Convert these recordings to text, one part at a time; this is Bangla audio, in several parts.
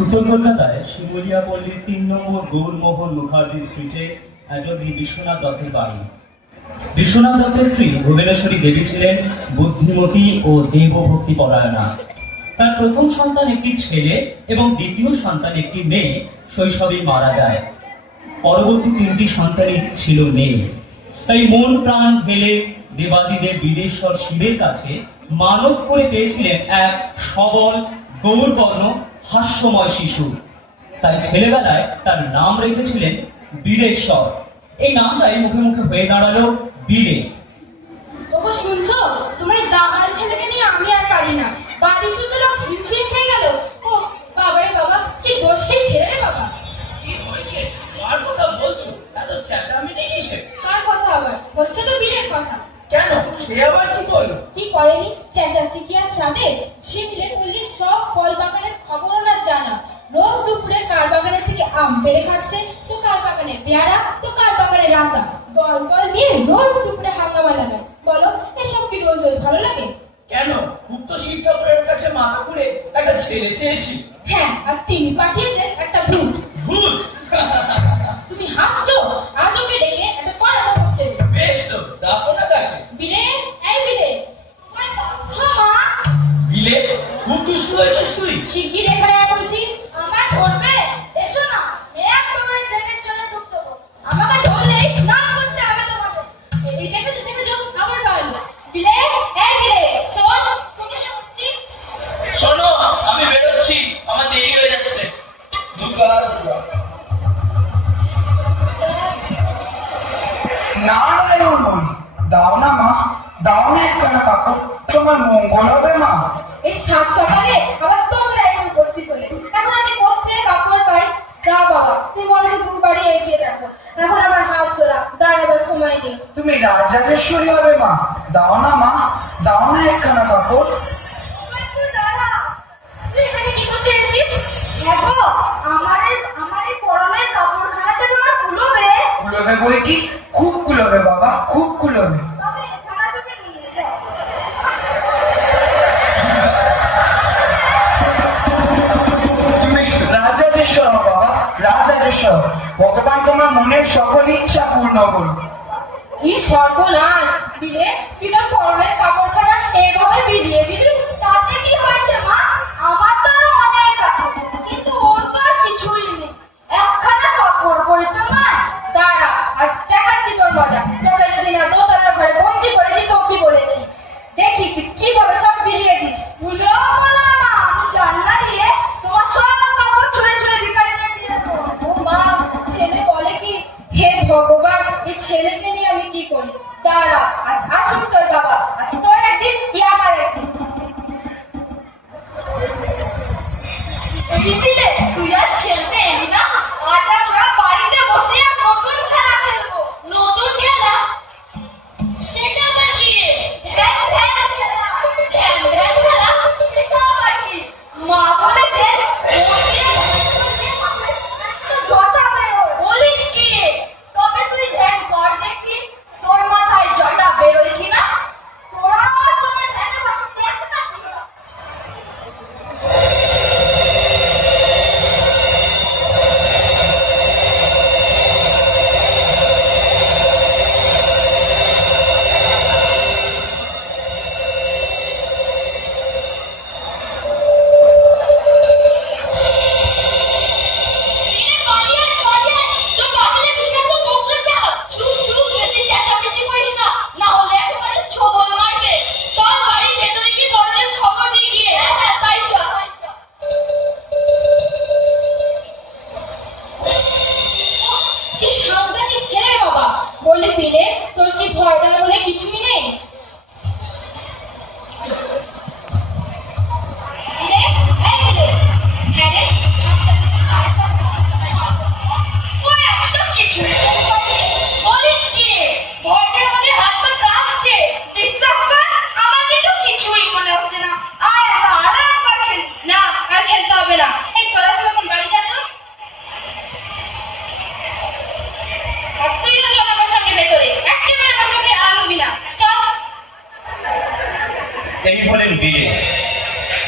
উত্তর কলকাতায় শিমুলিয়া পল্লীর ৩ নম্বর গৌরমোহন মুখার্জি স্ট্রিটে একজন বিশ্বনাথ দত্তের বাড়ি। বিশ্বনাথ দত্তের স্ত্রী ভুবনেশ্বরী দেবী ছিলেন বুদ্ধিমতী ও দেবভক্তি পরায়ণা। তার প্রথম সন্তান একটি ছেলে এবং দ্বিতীয় সন্তান একটি মেয়ে শৈশবেই মারা যায়। পরবর্তী ৩টি সন্তানই ছিল মেয়ে। তাই মন প্রাণ ঢেলে দেবাদিদেব বিদেশ্বর শিবের কাছে মানত করে পেয়েছিলেন এক সবল গৌরবর্ণ হাস্যময় শিশু। তাই ছেলেবেলায় তার নাম রেখেছিলেন বীরেশ্বর। এই নামটাই মুখে মুখে হয়ে দাঁড়ালো বীরে। ওগো শুনছো, তোমার এই দামাল ছেলেকে নিয়ে আমি আর পারি না। বাড়ি শুধু লোক হিমশিম খেয়ে গেল। ও বাবারে বাবা, কি দোষ সেই ছেলে বাবা। কি হয়েছে? কার কথা বলছো? এত চেঁচামেচি কিসের? কার কথা আবার? হচ্ছে তো বীরের কথা। কেন, সে আবার কি করলো? কি করেনি? চেঁচাচ্ছি কি আর সাথে? শিমলে পল্লীর সব ফল বাগানের খবর ওনার জানা। রোজ দুপুরে কার বাগানের থেকে আম পেড়ে খাচ্ছে, তো কার বাগানে পেয়ারা, তো কার বাগানে রাতা। দল বল নিয়ে রোজ দুপুরে হাঙ্গামা লাগায়। বলো, এসব কি রোজ রোজ ভালো লাগে? কেন, খুব তো শিব ঠাকুরের কাছে মাথা খুলে একটা ছেলে চেয়েছি। হ্যাঁ, আর তিনি পাঠিয়েছেন একটা ভূত। ভূত? তুমি হাসছো? আজ ওকে ডেকে একটা কথা করতে হবে। বেশ তো, ডাকো না তাকে। বিলে, এই বিলে, কই যাচ্ছো মা? বিলে, খুব দুষ্টু হয়েছিস তুই। শিগগির এখানে আয় বলছি। আমার ধরবে? এসো না, একবারে জেগে চলে ঢুকতে হবে। আমাকে ধরলে স্নান করতে হবে তোমাকে। এই দেখে আবার গাইলো। বিলে, এই বিলে, শোন, শুনে যা বলছি। শোনো, আমি বেরোচ্ছি, আমার দেরি হয়ে যাচ্ছে। নারায়ণ, দাও না মা, দাও না একখানা কাপড়, তোমার মঙ্গল হবে মা। এই সাত সকালে আবার তোমরা এসে উপস্থিত হলে। এখন আমি কোথায় কাপড় পাই? যা বাবা, তুই মনে দু বাড়ি এগিয়ে দেখো। এখন আমার হাত জোড়া, দাঁড়াবার সময় নেই। তুমি রাজরাজেশ্বরী হবে মা, দাও না মা, দাও না একখানা কাপড়। তুই এখানে কি করতে এসেছিস? দেখো, আমার এই পরনের কাপড়খানাতে তোমার কুলোবে। কুলোবে বই কি? খুব কুলোবে বাবা, খুব কুলোবে। তবে এখানে তোকে নিয়ে যাও। তুমি রাজরাজেশ্বর হও বাবা, রাজরাজেশ্বর। ভগবান তোমার মনের সকল ইচ্ছা পূর্ণ করুন। কি সর্বনাশ! বিলে, তুই তোর পরনের কাপড়খানা এভাবে বিলিয়ে দিলি, তাতে কি হয়েছে মা? আমার তো আরো অনেক আছে, কিন্তু ওর তো আর কিছুই নেই। একখানা কাপড় বই তো না। দাঁড়া, আজ দেখাচ্ছি তোর মজা। তোকে যদি না দোতলা ঘরে বন্দি করেছি তো কি বলেছি, দেখি তুই কিভাবে সব বিলিয়ে দিস। ভুলেও বলো না মা, আমি জানলা দিয়ে তোমার সব কাপড় ছুঁড়ে ছুঁড়ে ভিখারিকে দিয়ে দেবো। ও মা, ছেলে বলে কি, হে ভগবান, এই ছেলেকে নিয়ে আমি কি করি? দাঁড়া, আজ আসুক তোর বাবা, আজ তোর একদিন কি আমার একদিন।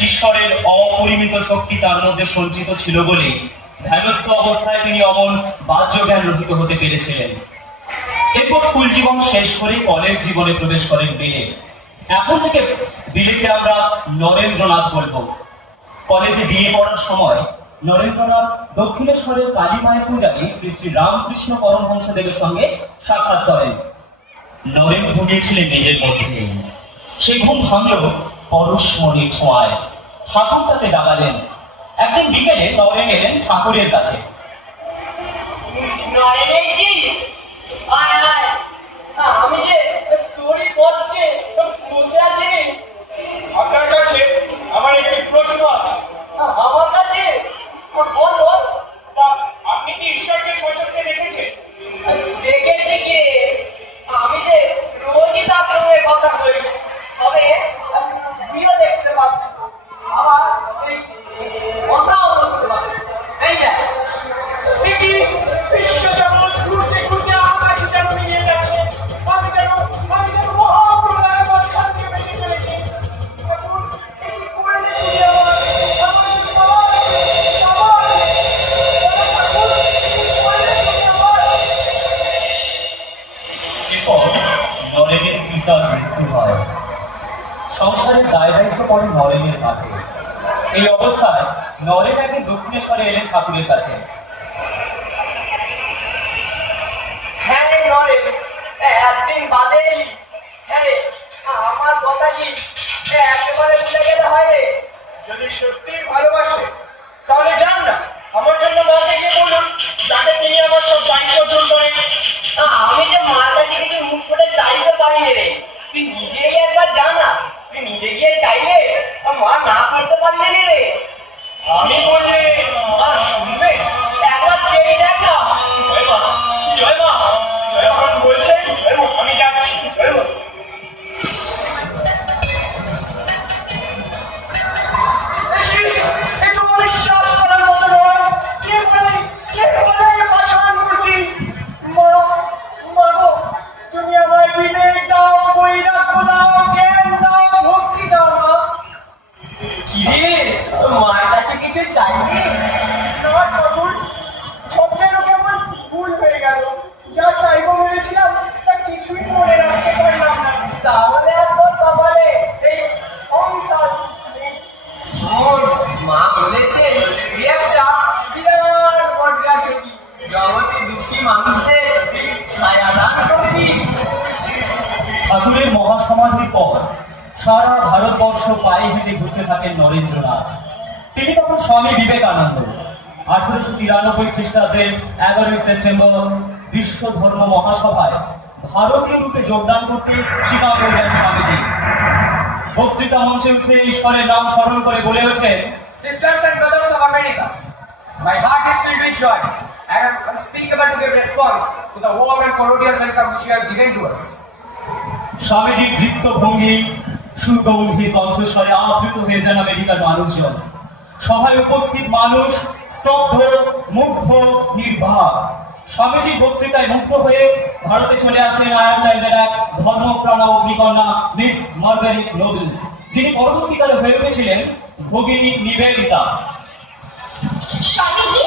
ঈশ্বরের অপরিমিত শক্তি তার মধ্যে সঞ্চিত ছিল বলে ধ্যানস্থ অবস্থায় তিনি অমন বাহ্য জ্ঞান রহিত হতে পেরেছিলেন। এরপর স্কুল জীবন শেষ করে কলেজ জীবনে প্রবেশ করেন বিলে। এখন থেকে বিলেকে আমরা নরেন্দ্রনাথ বলবো। কলেজে বিয়ে পড়ার সময় নরেন্দ্রনাথ দক্ষিণেশ্বরের কালী মায়ের পূজারী শ্রী শ্রী রামকৃষ্ণ পরমহংসদেবের সঙ্গে সাক্ষাৎ করেন। নরেন ঘুমিয়েছিলেন নিজের মধ্যে। সে ঘুম ভাঙল পরশমণির ছোঁয়ায়। ঠাকুর তাকে জাগালেন। একদিন বিকেলে নরেন এলেন ঠাকুরের কাছে। আমি যে তোরই পথে বসে আছি। আপনার কাছে আমার একটি প্রশ্ন আছে। আমার কাছে বল বল। তা আপনি কি ঈশ্বরকে সচক্ষে দেখেছেন? দেখেছি কি, আমি যে রোজই তার সঙ্গে কথা বলি, তবে তুইও দেখতে পাবি, আবার এই কথাও বলতে পারবি। এই দেখ, দেখি বিশ্বজগৎ ঘুরতে ঘুরতে আকাশে যেন মিলিয়ে যাচ্ছে। আমি যেন মহাপ্রলয়ের মাঝখান দিয়ে ভেসে চলেছি। ঠাকুর, এই কি করলে তুমি আমার? এরপর নরেনের পিতার মৃত্যু হয়। সংসারের দায় দায়িত্ব পড়ে নরেনের কাঁধে। এই অবস্থায় নরেন একদিন দক্ষিণেশ্বরে এলেন ঠাকুরের কাছে। হ্যাঁ রে নরে, একদিন বাদে এলি। হ্যাঁ রে, আমার কথা কি একেবারে ভুলে গেলে হয় রে? যদি সত্যিই ভালোবাসে তাহলে যান না, আমার জন্য মাকে গিয়ে বলুন, যাতে তিনি আমার সব দায়িত্ব দূর করেন। আমি যে মার কাছে কিছু মুখ ফুটে চাইতে পারি রে। তুই নিজে গিয়ে একবার যা না, তুই নিজে গিয়ে চাইলে মা না করতে পারলে রে। আমি বললে মা শুনবে? একবার চেয়ে দেখ না। জয় মা, জয় মা, জয় মা বলছেন। জয় মা, আমি যাচ্ছি। জয় মা। একটু অবিশ্বাস করার মতো নয়। কে বলে পাষাণ মূর্তি? মা, মা গো, তুমি আমায় বিবেক দাও, বৈরাগ্য দাও, জ্ঞান দাও, ভক্তি দাও মা। কি রে, মার কাছে কিছু চাইবি? না ঠাকুর, সব যেন কেমন ভুল হয়ে গেল। যা চাইবো ভেবেছিলাম তা কিছুই মনে রাখতে পারলাম না। তাহলে আর তোর কপালে এই সংসার নেই। মা বলেছেন একটা বিরাট বটগাছ হবি, জগতে দুঃখী মানুষদের ছায়া দান করবি। ঠাকুরের মহাসমাধির পর সারা ভারতবর্ষ পায়ে হেঁটে ঘুরতে থাকেন নরেন্দ্রনাথ। তিনি তখন স্বামী বিবেকানন্দ। 1893 খ্রিস্টাব্দের 11 সেপ্টেম্বর বিশ্ব ধর্ম মহাসভায় ভারতীয় রূপে যোগদান করতে শিকাগো যান স্বামীজি। বক্তৃতা মঞ্চে উঠে ঈশ্বরের নাম স্মরণ করে বলে ওঠেন, Sisters and brothers of America, my heart is filled with joy and I am unspeakable to give response to the warm and cordial welcome which you have given to us. স্বামীজির দৃপ্ত ভঙ্গি সুগম্ভীর কণ্ঠস্বরে আবৃত হয়ে যান আমেরিকার মানুষজন। সভায় উপস্থিত মানুষ স্তব্ধ, মুগ্ধ, নির্বাক। স্বামীজির বক্তৃতায় মুগ্ধ হয়ে ভারতে চলে আসেন আয়ারল্যান্ডের এক ধর্মপ্রাণা অগ্নিকন্যা মিস মার্গারেট নোবেল, যিনি পরবর্তীকালে হয়ে উঠেছিলেন ভগিনী নিবেদিতা। স্বামীজি,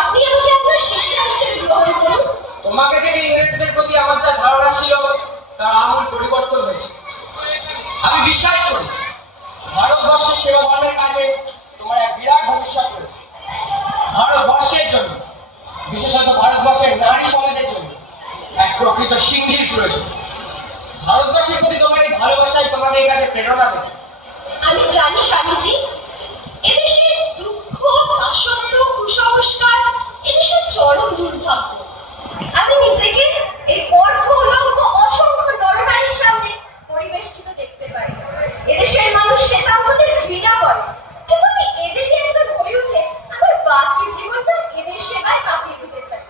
আপনি আমাকে আপনার শিষ্যা হিসেবে গ্রহণ করুন। তোমাকে থেকে ইংরেজদের প্রতি আমার যা ধারণা ছিল তার আমূল পরিবর্তন হয়েছে। আমি বিশ্বাস করি ভারতবর্ষের সেবা ধর্মের কাজে তোমার এক বিরাট ভবিষ্যৎ রয়েছে। ভারতবর্ষের জন্য, বিশেষত ভারতবর্ষের নারী সমাজের জন্য এক প্রকৃত সিংহীর প্রয়োজন। ভারতবর্ষের প্রতি তোমার এই ভালোবাসায় তোমাকে এই কাজে প্রেরণা দেবে। আমি জানি স্বামীজি, এদেশের দুঃখ, দাসত্ব, কুসংস্কার এদেশের চরম দুর্ভাগ্য। আমি নিজেকে এই অর্থ উলঙ্গ অসংখ্য নরনারীর সামনে পরিবেষ্টিত দেখতে পারি। এদেশের মানুষ শ্বেতাঙ্গদের ঘৃণা করে, কিন্তু আমি এদেরই একজন হয়ে উঠে আমার বাকি জীবনটা এদের সেবায় কাটিয়ে দিতে চাই।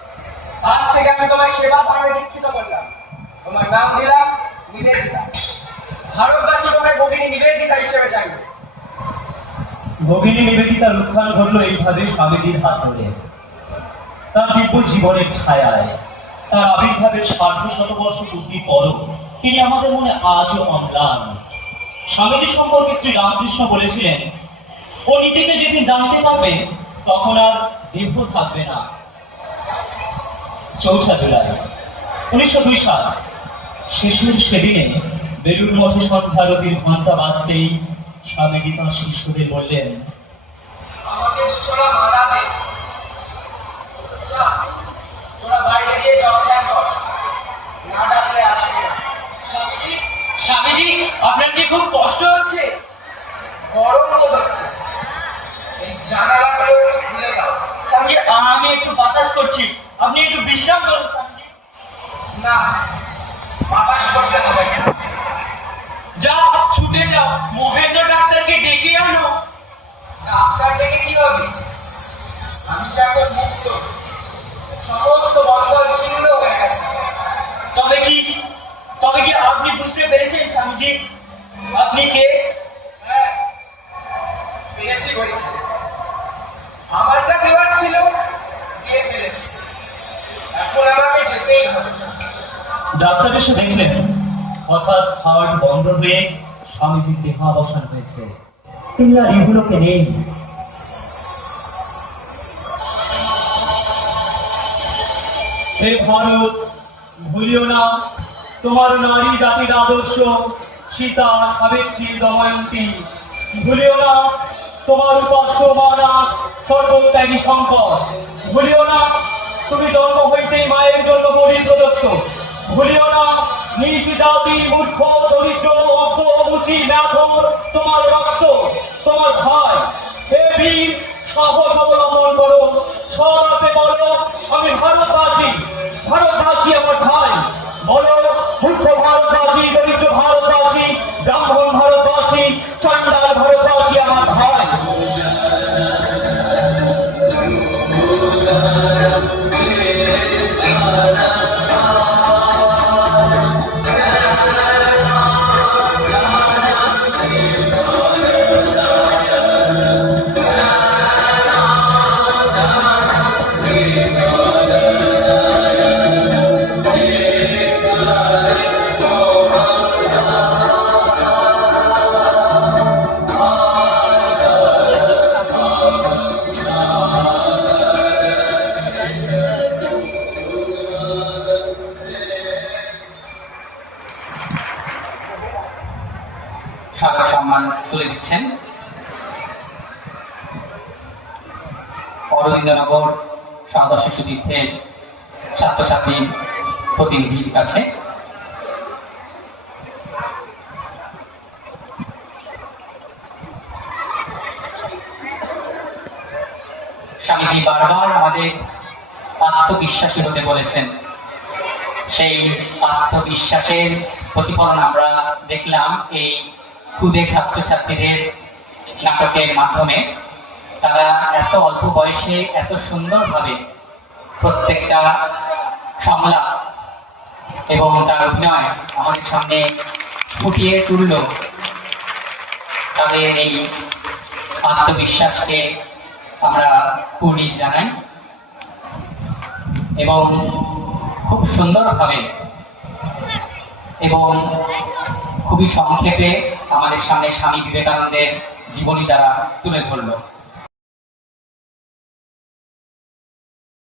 আজ থেকে আমি তোমার সেবা ধর্মে দীক্ষিত করলাম। তোমার নাম দিলাম নিবেদিতা। ভারতবাসী তোমার ভগিনী নিবেদিতা হিসেবে চাইবে। ভগিনী নিবেদিতার উত্থান ঘটল এইভাবে স্বামীজির হাত ধরে। তার দিব্য জীবনের ছায়ায়, তার আবির্ভাবের ১২০ পূর্তি পরও তিনি আমাদের মনে আজও অম্লান। স্বামীজি সম্পর্কে শ্রী রামকৃষ্ণ বলেছিলেন, ও নিজেকে যেদিন জানতে পারবে তখন আর দেহ থাকবে না। 4 জুলাই 1902 সাল শেষের সেদিনে বেলুড় মঠে সন্ধ্যারতির ঘণ্টা বাজতেই স্বামীজি তাঁর শিষ্যদের বললেন, আমাকে দুছড়া মালা দে। যা, তোরা বাইরে গিয়ে জল ধ্যান কর, না ডাকলে আসবে না। স্বামীজি, স্বামীজি, আপনার কি খুব কষ্ট হচ্ছে? গরম বোধ হচ্ছে, এই জানালাগুলো একটু খুলে দাও। স্বামীজি, আমি একটু বাতাস করছি, আপনি একটু বিশ্রাম করুন। স্বামীজি, না, বাতাস করতে হবে না। যাও, ছুটে যাও, মহেন্দ্র ডাক্তারকে ডেকে আনো। ডাক্তার ডেকে কি হবে? আমি তো এখন মুক্ত, সমস্ত বন্ধন ছিন্ন হয়ে গেছে। তবে কি আপনি বুঝতে পেরেছেন স্বামীজি আপনি কে? হ্যাঁ, পেরেছি বলি। আমার যা দেওয়ার ছিল দিয়ে ফেলেছি, এখন আমাকে যেতেই হবে। ডাক্তার এসে দেখলেন হঠাৎ হার্ট বন্ধ হয়ে স্বামীজির দেহাবসান হয়েছে, তিনি আর ইহলোকে নেই। হে ভারত, ভুলিও না তোমার নারী জাতির আদর্শ সীতা, সাবিত্রী, দময়ন্তী। ভুলিও না তোমার উপাস্য মানা সর্বত্যাগী শঙ্কর। ভুলিও না তুমি জন্ম হইতেই মায়ের জন্য বলি প্রদত্ত। ভুলিও না নিজ জাতি, মূর্খ, দরিদ্র, অজ্ঞ, অবুঝি, ব্যাধর তোমার রক্ত, তোমার ভাই। হে বীর, সাহস অবলম্বন করো, সরাতে বলো আমি ভারতবাসী, ভারতবাসী আমার ভাই। বলো মূর্খ ভারতবাসী, দরিদ্র ভারতবাসী, ব্রাহ্মণ ভারতবাসী, চণ্ডাল ভারতবাসী আমার ভাই। স্মারক সম্মান তুলে দিচ্ছেন অরবিন্দনগর সারদা শিশু তীর্থের ছাত্রছাত্রীর প্রতিনিধির কাছে। স্বামীজি বারবার আমাদের আত্মবিশ্বাসী হতে বলেছেন, সেই আত্মবিশ্বাসের প্রতিফলন আমরা দেখলাম এই ক্ষুদে ছাত্রছাত্রীদের নাটকের মাধ্যমে। তারা এত অল্প বয়সে এত সুন্দরভাবে প্রত্যেকটা সংলাপ এবং তার অভিনয় আমাদের সামনে ফুটিয়ে তুলল। তাদের এই আত্মবিশ্বাসকে আমরা কুর্নিশ জানাই এবং খুব সুন্দরভাবে এবং খুবই সংক্ষেপে আমাদের সামনে স্বামী বিবেকানন্দের জীবনী দ্বারা তুলে ধরল।